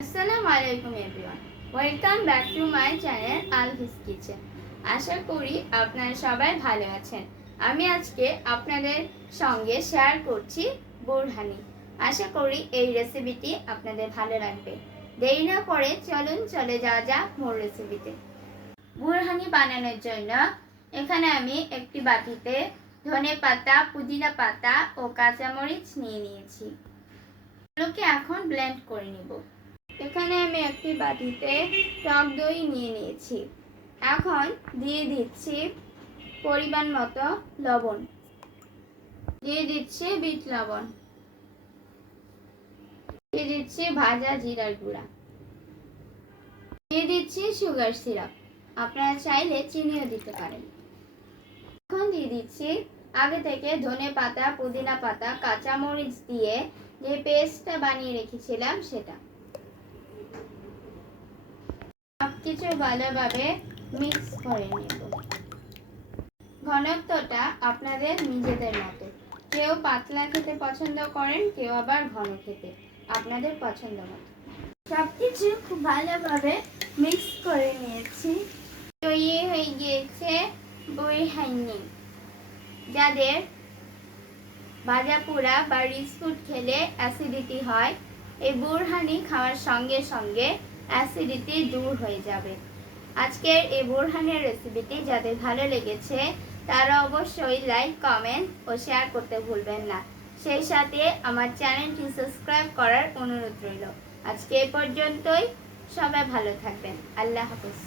আসসালামু আলাইকুম everyone, welcome back to my channel Alvi's kitchen. আশা করি আপনারা সবাই ভালো আছেন। আমি আজকে আপনাদের সঙ্গে শেয়ার করছি বোরহানি। আশা করি এই রেসিপিটি আপনাদের ভালো লাগবে। দেরি না করে চলুন চলে যাওয়া যাক মূল রেসিপিতে। বোরহানি বানানোর জন্য এখানে আমি একটি বাটিতে ধনে পাতা, পুদিনা পাতা ও কাঁচামরিচ নিয়ে নিয়েছি। এগুলোকে এখন ব্লেন্ড করে নিব। এখানে আমি একটি বাটিতে টক দই নিয়ে নিয়েছি। এখন দিয়ে দিচ্ছি পরিমাণ মতো লবণ, দিয়ে দিচ্ছি বিট লবণ, দিয়ে দিচ্ছি ভাজা জিরার গুঁড়া, দিয়ে দিচ্ছি সুগার সিরাপ। আপনারা চাইলে চিনিও দিতে পারেন। এখন দিয়ে দিচ্ছি আগে থেকে ধনে পাতা, পুদিনা পাতা, কাঁচামরিচ দিয়ে যে পেস্টটা বানিয়ে রেখেছিলাম সেটা। সবকিছু ভালোভাবে মিক্স করে নেব। ঘনত্বটা আপনাদের নিজেদের মতো, কেউ পাতলা খেতে পছন্দ করেন, কেউ আবার ঘন খেতে, আপনাদের পছন্দ মতো। সবকিছু খুব ভালোভাবে মিক্স করে নিয়েছি। তৈরি হয়ে গিয়েছে বোরহানি। যাদের ভাজা পোড়া বা রিচ ফুড খেলে অ্যাসিডিটি হয়, এই বোরহানি খাওয়ার সঙ্গে সঙ্গে অ্যাসিডিটি দূর হয়ে যাবে। আজকের এই বোরহানির রেসিপিটি যাদের ভালো লেগেছে তারা অবশ্যই লাইক, কমেন্ট ও শেয়ার করতে ভুলবেন না। সেই সাথে আমার চ্যানেলটি সাবস্ক্রাইব করার অনুরোধ রইল। আজকে এ পর্যন্তই। সবাই ভালো থাকবেন। আল্লাহ হাফেজ।